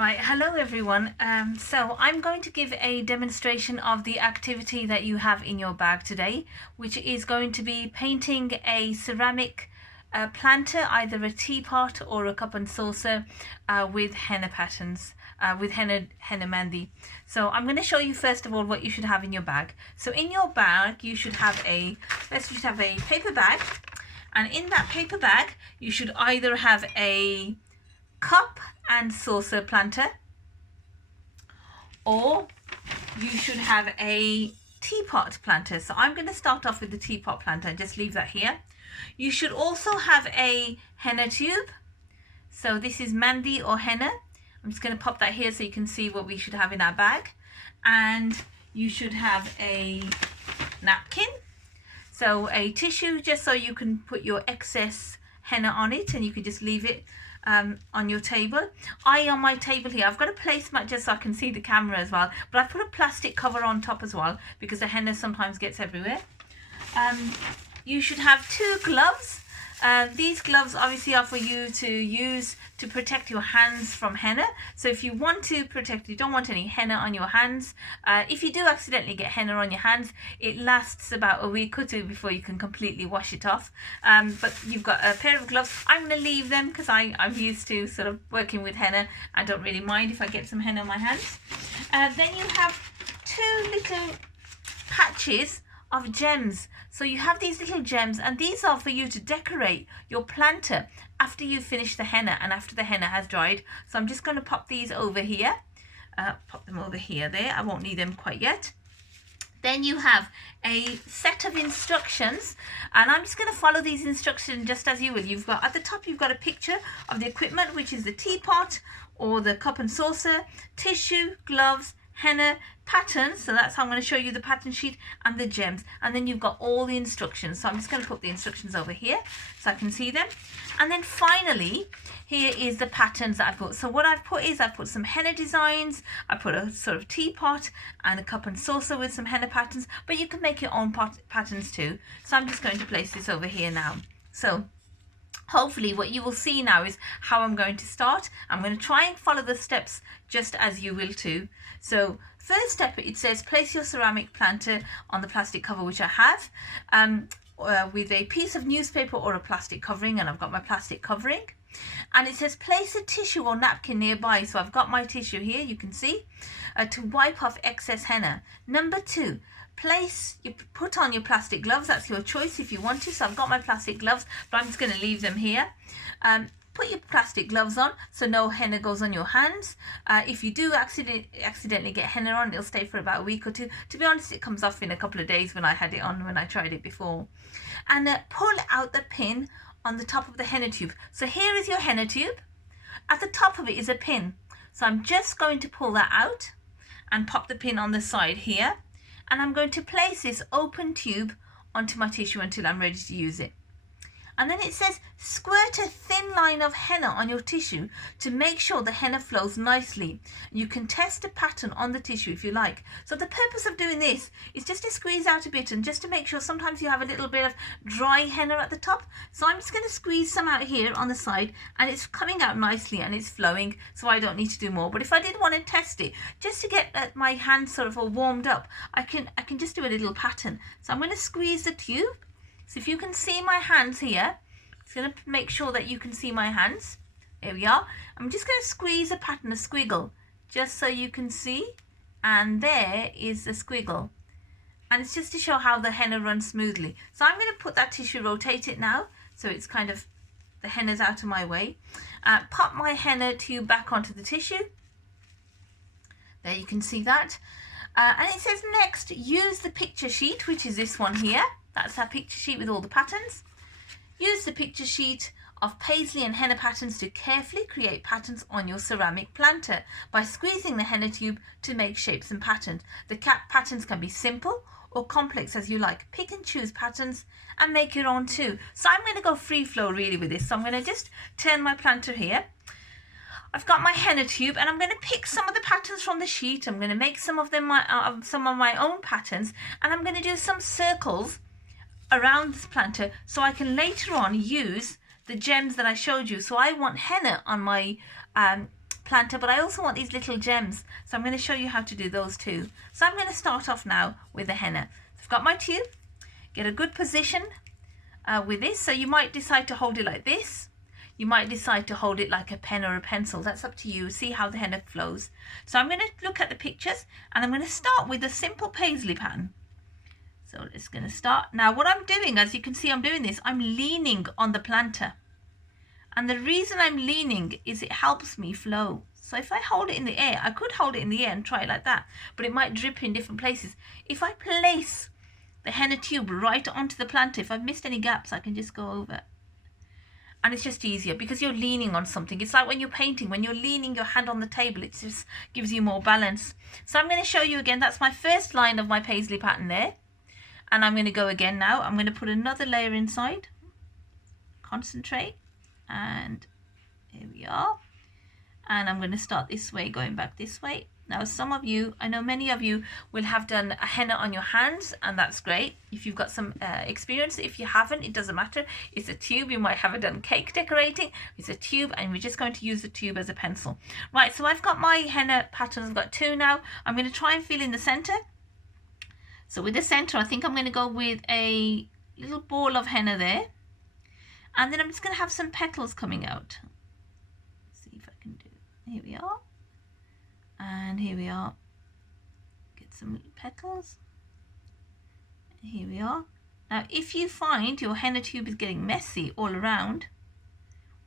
Right, hello everyone. So I'm going to give a demonstration of the activity that you have in your bag today, which is going to be painting a ceramic planter, either a teapot or a cup and saucer with henna patterns, with henna mehndi. So I'm going to show you first of all what you should have in your bag. So in your bag you should have a paper bag, and in that paper bag you should either have a cup and saucer planter, or you should have a teapot planter. So I'm going to start off with the teapot planter and just leave that here. You should also have a henna tube. So this is mehndi or henna. I'm just going to pop that here so you can see what we should have in our bag. And you should have a napkin, so a tissue, just so you can put your excess henna on it and you can just leave it on your table. On my table here, I've got a placemat just so I can see the camera as well, but I've put a plastic cover on top as well because the henna sometimes gets everywhere. You should have 2 gloves. These gloves obviously are for you to use to protect your hands from henna. So if you want to protect, you don't want any henna on your hands. If you do accidentally get henna on your hands, it lasts about a week or 2 before you can completely wash it off. But you've got a pair of gloves. I'm going to leave them because I'm used to sort of working with henna. I don't really mind if I get some henna on my hands. Then you have 2 little patches of gems. So you have these little gems, and these are for you to decorate your planter after you finish the henna and after the henna has dried. So I'm just going to pop these over here. Pop them over here there. I won't need them quite yet. Then you have a set of instructions, and I'm just going to follow these instructions just as you will. You've got at the top, you've got a picture of the equipment, which is the teapot or the cup and saucer, tissue, gloves, henna, patterns. So that's how I'm going to show you the pattern sheet, and the gems. And then you've got all the instructions. So I'm just going to put the instructions over here so I can see them. And then finally, here is the patterns that I've put. So what I've put is I've put some henna designs. I put a sort of teapot and a cup and saucer with some henna patterns, but you can make your own patterns too. So I'm just going to place this over here now. So hopefully what you will see now is how I'm going to start. I'm going to try and follow the steps just as you will too. So first step, it says place your ceramic planter on the plastic cover, which I have, with a piece of newspaper or a plastic covering, and I've got my plastic covering. And it says place a tissue or napkin nearby. So I've got my tissue here, you can see, to wipe off excess henna. Number 2, you put on your plastic gloves. That's your choice if you want to. So I've got my plastic gloves, but I'm just going to leave them here. Put your plastic gloves on so no henna goes on your hands. If you do accidentally get henna on, it'll stay for about a week or 2. To be honest, it comes off in a couple of days when I had it on, when I tried it before. And pull out the pin on the top of the henna tube. So here is your henna tube. At the top of it is a pin. So I'm just going to pull that out and pop the pin on the side here. And I'm going to place this open tube onto my tissue until I'm ready to use it. And then it says squirt a thin line of henna on your tissue to make sure the henna flows nicely. You can test a pattern on the tissue if you like. So the purpose of doing this is just to squeeze out a bit, and just to make sure sometimes you have a little bit of dry henna at the top. So I'm just going to squeeze some out here on the side, and it's coming out nicely and it's flowing, so I don't need to do more. But if I did want to test it, just to get my hands sort of all warmed up, I can just do a little pattern. So I'm going to squeeze the tube. So if you can see my hands here, it's going to make sure that you can see my hands. There we are. I'm just going to squeeze a pattern, a squiggle, just so you can see. And there is the squiggle. And it's just to show how the henna runs smoothly. So I'm going to put that tissue, rotate it now, so it's kind of, the henna's out of my way. Pop my henna tube back onto the tissue. There, you can see that. And it says next, use the picture sheet, which is this one here. That's our picture sheet with all the patterns. Use the picture sheet of paisley and henna patterns to carefully create patterns on your ceramic planter by squeezing the henna tube to make shapes and patterns. The patterns can be simple or complex as you like. Pick and choose patterns and make your own too. So I'm going to go free flow really with this. So I'm going to just turn my planter here. I've got my henna tube, and I'm going to pick some of the patterns from the sheet. I'm going to make some of my own patterns, and I'm going to do some circles around this planter so I can later on use the gems that I showed you. So I want henna on my planter, but I also want these little gems. So I'm going to show you how to do those too. So I'm going to start off now with the henna. So I've got my tube, get a good position with this. So you might decide to hold it like this. You might decide to hold it like a pen or a pencil. That's up to you. See how the henna flows. So I'm going to look at the pictures and I'm going to start with a simple paisley pattern. So it's going to start. Now what I'm doing, as you can see, I'm doing this. I'm leaning on the planter. And the reason I'm leaning is it helps me flow. So if I hold it in the air, I could hold it in the air and try it like that, but it might drip in different places. If I place the henna tube right onto the planter, if I've missed any gaps, I can just go over. And it's just easier because you're leaning on something. It's like when you're painting, when you're leaning your hand on the table, it just gives you more balance. So I'm going to show you again. That's my first line of my paisley pattern there. And I'm going to go again now. I'm going to put another layer inside. Concentrate. And here we are. And I'm going to start this way, going back this way. Now some of you, I know many of you will have done a henna on your hands, and that's great if you've got some experience. If you haven't, it doesn't matter. It's a tube. You might have done cake decorating. It's a tube, and we're just going to use the tube as a pencil. Right, so I've got my henna patterns. I've got 2 now. I'm going to try and fill in the center. So with the center, I think I'm going to go with a little ball of henna there. And then I'm just going to have some petals coming out. Let's see if I can do it. Here we are. And here we are. Get some little petals. Here we are. Now, if you find your henna tube is getting messy all around,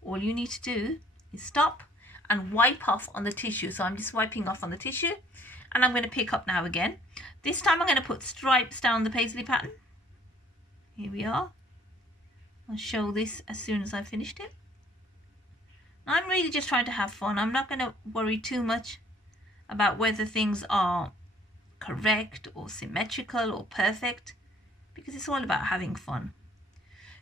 all you need to do is stop and wipe off on the tissue. So I'm just wiping off on the tissue. And I'm going to pick up now again. This time I'm going to put stripes down the paisley pattern. Here we are. I'll show this as soon as I've finished it. Now, I'm really just trying to have fun. I'm not going to worry too much about whether things are correct or symmetrical or perfect, because it's all about having fun.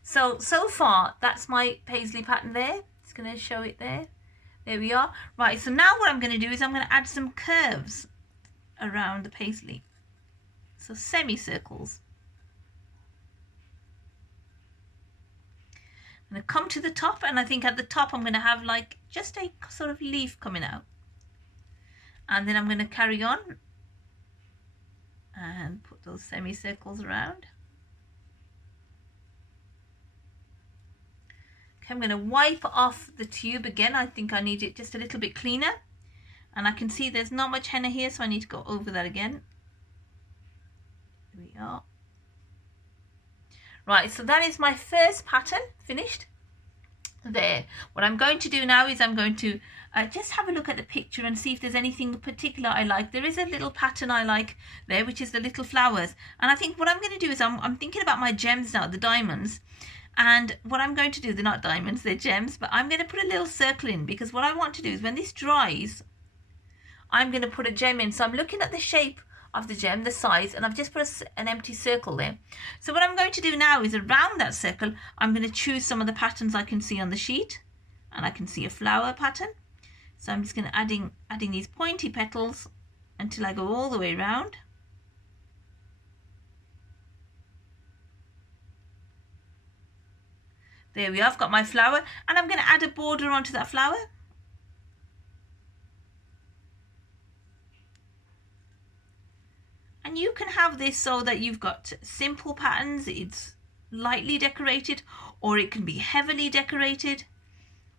So far, that's my paisley pattern there. It's going to show it there. There we are. Right, so now what I'm going to do is I'm going to add some curves around the paisley. So semicircles. I'm going to come to the top, and I think at the top I'm going to have like just a sort of leaf coming out. And then I'm going to carry on and put those semicircles around. Okay, I'm going to wipe off the tube again. I think I need it just a little bit cleaner. And I can see there's not much henna here, so I need to go over that again. Here we are. Right, so that is my first pattern finished there. What I'm going to do now is I'm going to just have a look at the picture and see if there's anything particular I like. There is a little pattern I like there, which is the little flowers. And I think what I'm going to do is I'm thinking about my gems now, the diamonds. And what I'm going to do, they're not diamonds, they're gems, but I'm going to put a little circle in, because what I want to do is when this dries, I'm going to put a gem in. So I'm looking at the shape of the gem, the size, and I've just put an empty circle there. So what I'm going to do now is around that circle, I'm going to choose some of the patterns I can see on the sheet, and I can see a flower pattern. So I'm just going to adding these pointy petals until I go all the way around. There we are, I've got my flower, and I'm going to add a border onto that flower. And you can have this so that you've got simple patterns, it's lightly decorated, or it can be heavily decorated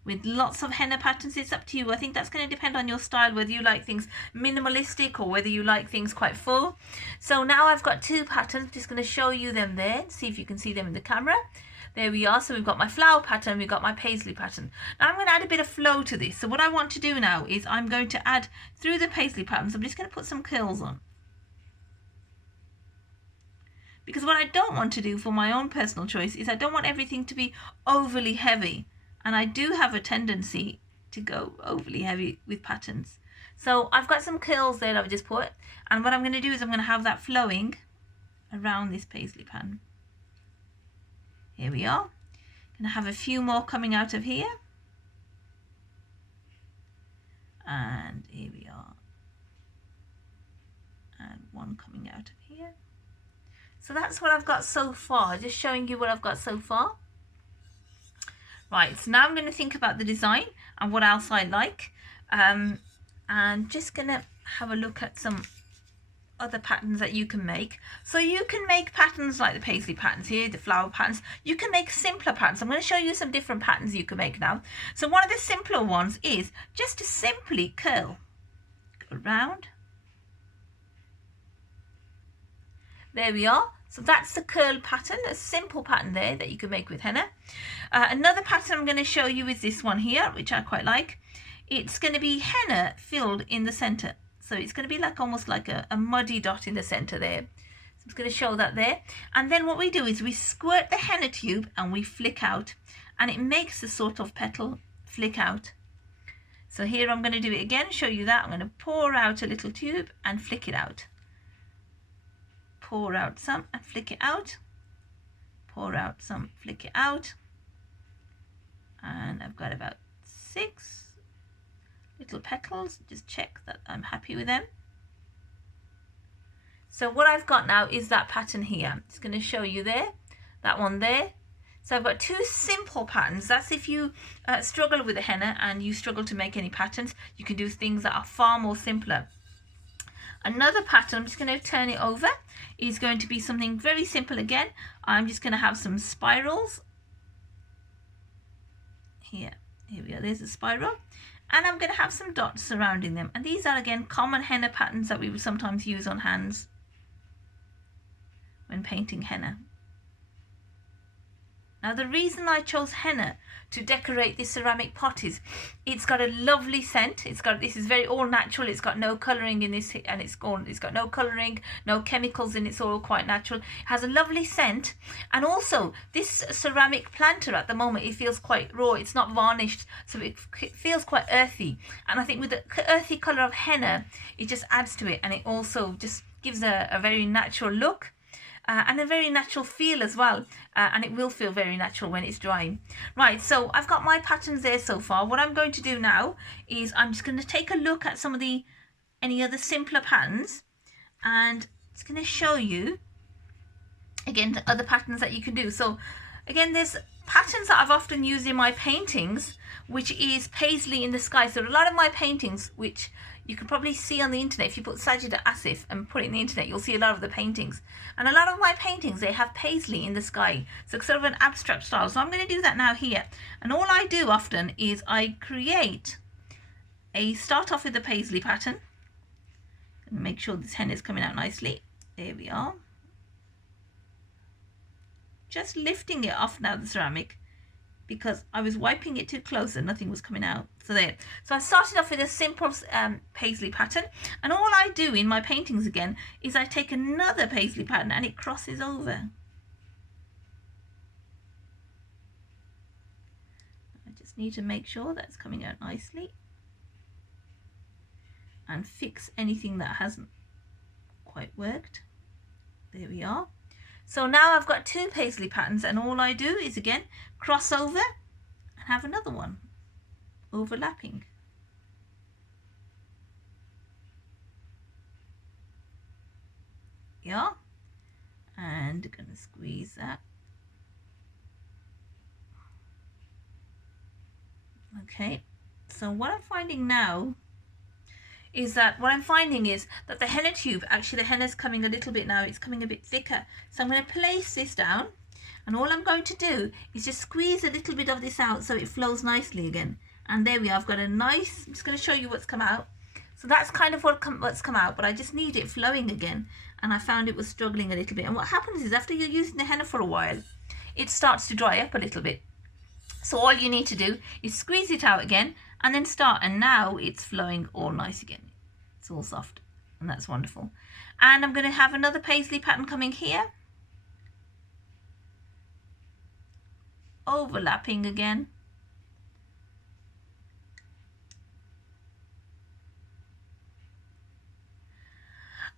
with lots of henna patterns. It's up to you. I think that's going to depend on your style, whether you like things minimalistic or whether you like things quite full. So now I've got 2 patterns, just going to show you them there, see if you can see them in the camera. There we are. So we've got my flower pattern, we've got my paisley pattern. Now I'm going to add a bit of flow to this. So what I want to do now is I'm going to add through the paisley patterns, I'm just going to put some curls on. Because what I don't want to do for my own personal choice is I don't want everything to be overly heavy. And I do have a tendency to go overly heavy with patterns. So I've got some curls there I've just put. And what I'm going to do is I'm going to have that flowing around this paisley pattern. Here we are. Going to have a few more coming out of here. And here we are. And one coming out of here. So that's what I've got so far, just showing you what I've got so far. Right, so now I'm going to think about the design and what else I like. And just gonna have a look at some other patterns that you can make. So you can make patterns like the paisley patterns here, the flower patterns. You can make simpler patterns. I'm going to show you some different patterns you can make now. So one of the simpler ones is just to simply curl around. There we are. So that's the curl pattern, a simple pattern there that you can make with henna. Another pattern I'm going to show you is this one here, which I quite like. It's going to be henna filled in the center. So it's going to be like almost like a muddy dot in the center there. So I'm going to show that there. And then what we do is we squirt the henna tube and we flick out. And it makes a sort of petal flick out. So here I'm going to do it again, show you that. I'm going to pour out a little tube and flick it out. Pour out some and flick it out. Pour out some, flick it out. And I've got about 6 little petals. Just check that I'm happy with them. So what I've got now is that pattern here. It's going to show you there, that one there. So I've got 2 simple patterns. That's if you struggle with the henna and you struggle to make any patterns, you can do things that are far more simpler. Another pattern, I'm just going to turn it over, is going to be something very simple again. I'm just going to have some spirals. Here we go, there's a spiral. And I'm going to have some dots surrounding them. And these are again common henna patterns that we would sometimes use on hands when painting henna. Now the reason I chose henna to decorate this ceramic pot is it's got a lovely scent. This is very all natural. It's got no colouring in this, and it's got no colouring, no chemicals in it. It's all quite natural. It has a lovely scent, and also this ceramic planter at the moment, it feels quite raw. It's not varnished, so it feels quite earthy. And I think with the earthy colour of henna, it just adds to it, and it also just gives a very natural look. And a very natural feel as well, and it will feel very natural when it's drying. Right, so I've got my patterns there so far. What I'm going to do now is I'm just going to take a look at some of any other simpler patterns, and it's going to show you again the other patterns that you can do. So again, there's patterns that I've often used in my paintings, which is paisley in the sky. So a lot of my paintings, which you can probably see on the internet, if you put Sajida Asif and put it in the internet, you'll see a lot of the paintings. And a lot of my paintings, they have paisley in the sky. So sort of an abstract style. So I'm going to do that now here. And all I do often is I start off with the paisley pattern. And make sure this henna is coming out nicely. There we are. Just lifting it off now, the ceramic, because I was wiping it too close and nothing was coming out. So there. So I started off with a simple paisley pattern, and all I do in my paintings again is I take another paisley pattern and it crosses over. I just need to make sure that's coming out nicely and fix anything that hasn't quite worked. There we are. So now I've got 2 paisley patterns, and all I do is again cross over and have another one overlapping. Yeah, and gonna squeeze that. Okay, so what I'm finding now is that the henna tube, actually the henna is coming a little bit now, it's coming a bit thicker. So I'm going to place this down, and all I'm going to do is just squeeze a little bit of this out so it flows nicely again. And there we are, I've got a nice, I'm just going to show you what's come out. So that's kind of what's come out, but I just need it flowing again, and I found it was struggling a little bit. And what happens is after you're using the henna for a while, it starts to dry up a little bit. So all you need to do is squeeze it out again and then start, and now it's flowing all nice again. It's all soft, and that's wonderful. And I'm going to have another paisley pattern coming here, overlapping again.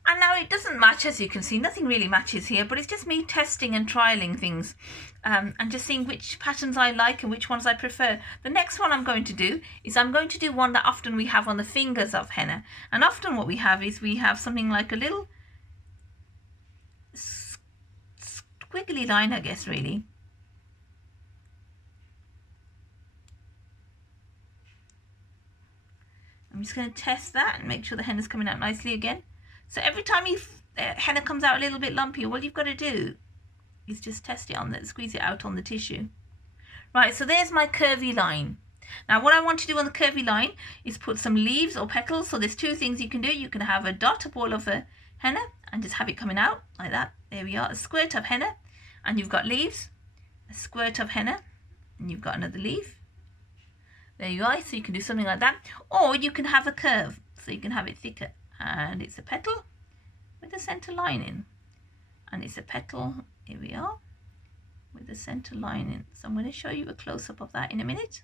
And now it doesn't match, as you can see, nothing really matches here, but it's just me testing and trialing things and just seeing which patterns I like and which ones I prefer. The next one I'm going to do is I'm going to do one that often we have on the fingers of henna. And often what we have is we have something like a little squiggly line, I guess, really. I'm just going to test that and make sure the henna's coming out nicely again. So every time henna comes out a little bit lumpy, all you've got to do is just test it on the, squeeze it out on the tissue. Right, so there's my curvy line. Now what I want to do on the curvy line is put some leaves or petals. So there's two things you can do. You can have a dot, a ball of henna, and just have it coming out like that. There we are, a squirt of henna, and you've got leaves. A squirt of henna, and you've got another leaf. There you are, so you can do something like that. Or you can have a curve, so you can have it thicker. And it's a petal with a center line in. And it's a petal, here we are, with the center line in. So I'm going to show you a close-up of that in a minute.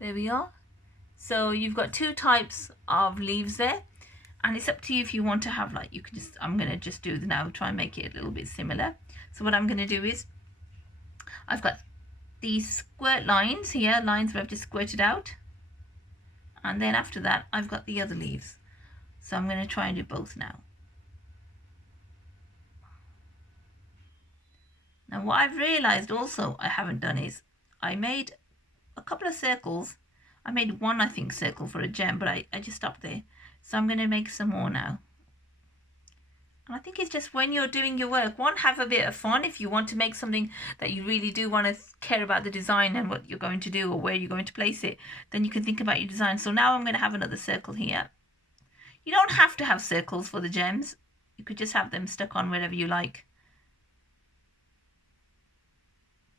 There we are. So you've got two types of leaves there. And it's up to you if you want to have, like, you can just, I'm going to just do the now, try and make it a little bit similar. So what I'm going to do is, I've got these squirt lines here, lines where I've just squirted out. And then after that, I've got the other leaves. So I'm going to try and do both now. Now what I've realized also I haven't done is, I made a couple of circles. I made one, I think, circle for a gem, but I just stopped there. So I'm going to make some more now. And I think it's just when you're doing your work, one, have a bit of fun. If you want to make something that you really do want to care about the design and what you're going to do or where you're going to place it, then you can think about your design. So now I'm going to have another circle here. You don't have to have circles for the gems. You could just have them stuck on wherever you like.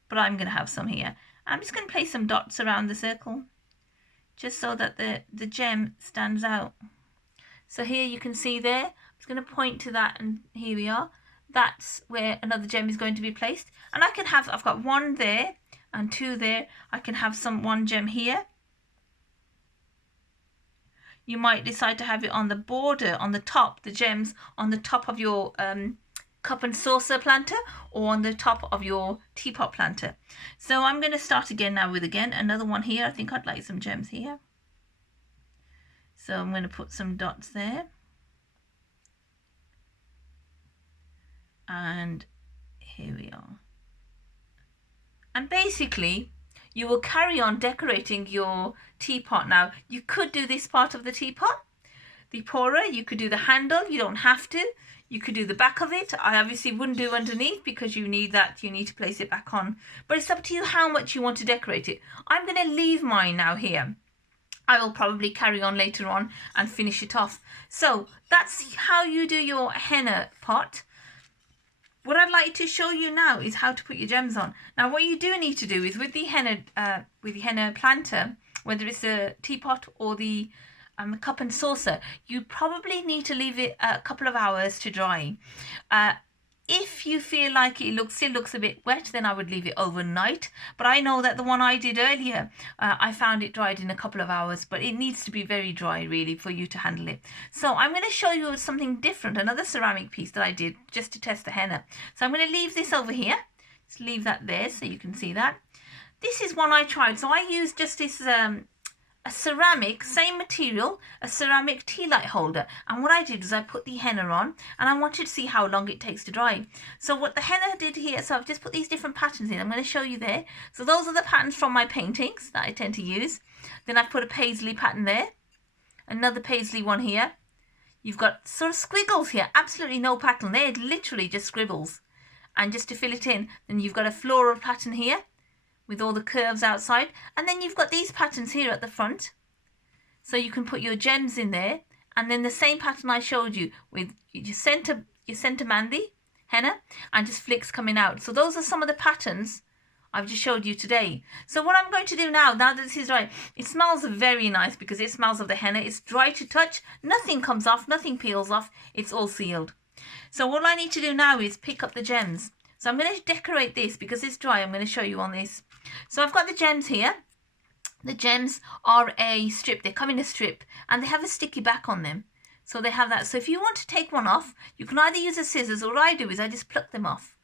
But I'm going to have some here. I'm just going to place some dots around the circle, just so that the gem stands out. So here you can see there, I'm just going to point to that, and here we are. That's where another gem is going to be placed. And I can have, I've got one there and two there. I can have one gem here. You might decide to have it on the border, on the top, the gems on the top of your cup and saucer planter, or on the top of your teapot planter. So I'm going to start again now with another one here. I think I'd like some gems here. So I'm going to put some dots there. And here we are. And basically, you will carry on decorating your teapot. Now, you could do this part of the teapot, the pourer. You could do the handle. You don't have to. You could do the back of it. I obviously wouldn't do underneath because you need that. You need to place it back on. But it's up to you how much you want to decorate it. I'm going to leave mine now here. I will probably carry on later on and finish it off. So that's how you do your henna pot. What I'd like to show you now is how to put your gems on. Now what you do need to do is with the henna planter, whether it's a teapot or the cup and saucer, you probably need to leave it a couple of hours to dry. If you feel like it still looks a bit wet, then I would leave it overnight. But I know that the one I did earlier, I found it dried in a couple of hours, but it needs to be very dry really for you to handle it. So I'm going to show you something different, another ceramic piece that I did just to test the henna. So I'm going to leave this over here. Just leave that there so you can see that. This is one I tried. So I used just this a ceramic, same material, a ceramic tea light holder. And what I did was I put the henna on, and I wanted to see how long it takes to dry. So what the henna did here, so I've just put these different patterns in. I'm going to show you there. So those are the patterns from my paintings that I tend to use. Then I've put a paisley pattern there, another paisley one here. You've got sort of squiggles here, absolutely no pattern. They're literally just scribbles. And just to fill it in, then you've got a floral pattern here, with all the curves outside, and then you've got these patterns here at the front, so you can put your gems in there, and then the same pattern I showed you with your center mandi henna and just flicks coming out. So those are some of the patterns I've just showed you today. So what I'm going to do now that this is dry, it smells very nice because it smells of the henna. It's dry to touch, nothing comes off, nothing peels off, it's all sealed. So what I need to do now is pick up the gems. So I'm going to decorate this because it's dry. I'm going to show you on this. So I've got the gems here. The gems are a strip. They come in a strip and they have a sticky back on them. So they have that. So if you want to take one off, you can either use a scissors, or what I do is I just pluck them off.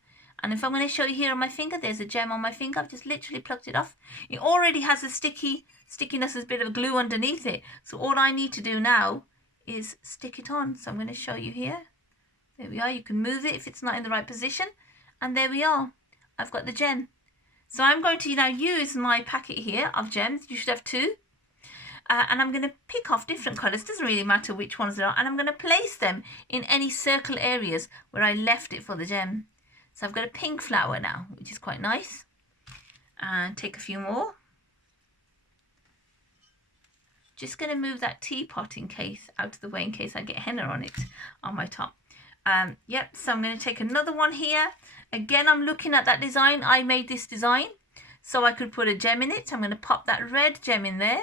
And if I'm going to show you here on my finger, there's a gem on my finger. I've just literally plucked it off. It already has a stickiness, a bit of glue underneath it. So all I need to do now is stick it on. So I'm going to show you here. There we are. You can move it if it's not in the right position. And there we are. I've got the gem. So I'm going to now use my packet here of gems. You should have 2. And I'm going to pick off different colours. Doesn't really matter which ones they are. And I'm going to place them in any circle areas where I left it for the gem. So I've got a pink flower now, which is quite nice. And take a few more. Just going to move that teapot out of the way in case I get henna on it on my top. Yep, so I'm going to take another one here. Again, I'm looking at that design. I made this design so I could put a gem in it. I'm going to pop that red gem in there.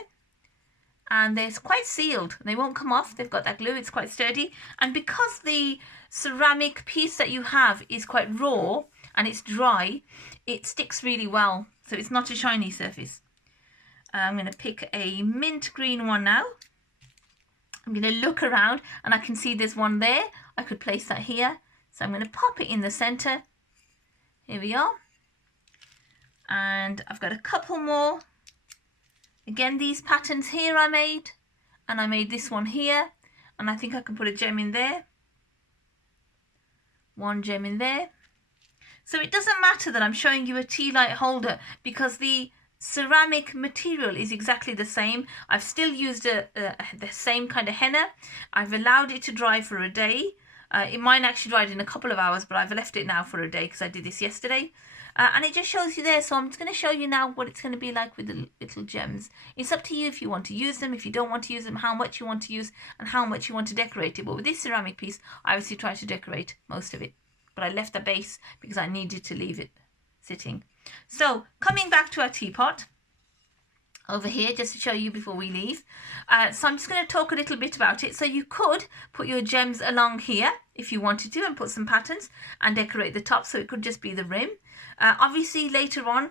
And they're quite sealed. They won't come off. They've got that glue. It's quite sturdy. And because the ceramic piece that you have is quite raw and it's dry, it sticks really well. So it's not a shiny surface. I'm going to pick a mint green one now. I'm going to look around and I can see there's one there. I could place that here. So I'm going to pop it in the center. Here we are. And I've got a couple more. Again, these patterns here I made. And I made this one here. And I think I can put a gem in there. One gem in there. So it doesn't matter that I'm showing you a tea light holder because the ceramic material is exactly the same. I've still used the same kind of henna. I've allowed it to dry for a day. It might actually dry in a couple of hours, but I've left it now for a day because I did this yesterday. And it just shows you there. So I'm just going to show you now what it's going to be like with the little gems. It's up to you if you want to use them, if you don't want to use them, how much you want to use and how much you want to decorate it. But with this ceramic piece, I obviously tried to decorate most of it. But I left the base because I needed to leave it sitting. So coming back to our teapot over here, just to show you before we leave. So I'm just going to talk a little bit about it. So you could put your gems along here if you wanted to and put some patterns and decorate the top. So it could just be the rim. Obviously later on,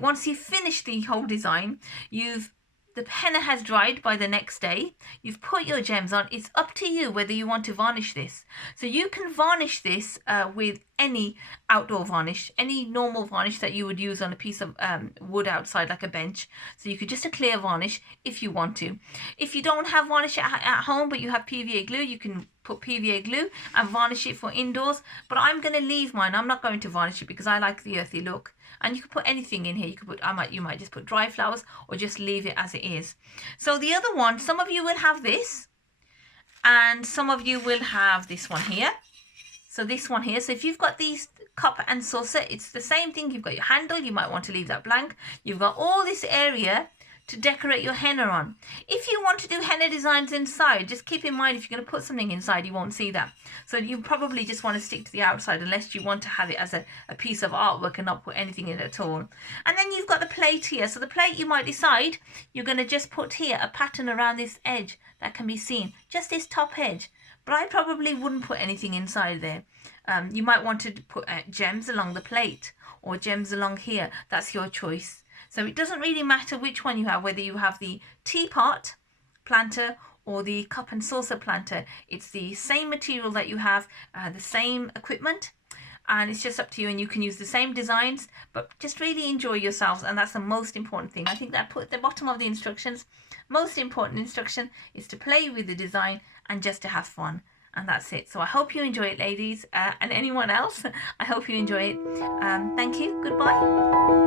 once you've finished the whole design, the henna has dried by the next day. You've put your gems on. It's up to you whether you want to varnish this. So you can varnish this with any outdoor varnish, any normal varnish that you would use on a piece of wood outside like a bench. So you could just a clear varnish if you want to. If you don't have varnish at home but you have PVA glue, you can put PVA glue and varnish it for indoors. But I'm going to leave mine. I'm not going to varnish it because I like the earthy look. And you could put anything in here. You could put, you might just put dry flowers or just leave it as it is. So the other one, some of you will have this and some of you will have this one here. So this one here. So if you've got these cup and saucer, it's the same thing. You've got your handle. You might want to leave that blank. You've got all this area to decorate your henna on. If you want to do henna designs inside, just keep in mind if you're going to put something inside, you won't see that. So you probably just want to stick to the outside unless you want to have it as a piece of artwork and not put anything in it at all. And then you've got the plate here. So the plate, you might decide you're going to just put here a pattern around this edge that can be seen, just this top edge. But I probably wouldn't put anything inside there. You might want to put gems along the plate or gems along here. That's your choice. So it doesn't really matter which one you have, whether you have the teapot planter or the cup and saucer planter. It's the same material that you have, the same equipment, and it's just up to you. And you can use the same designs, but just really enjoy yourselves. And that's the most important thing. I think that I put at the bottom of the instructions, most important instruction is to play with the design and just to have fun. And that's it. So I hope you enjoy it, ladies, and anyone else. I hope you enjoy it. Thank you. Goodbye.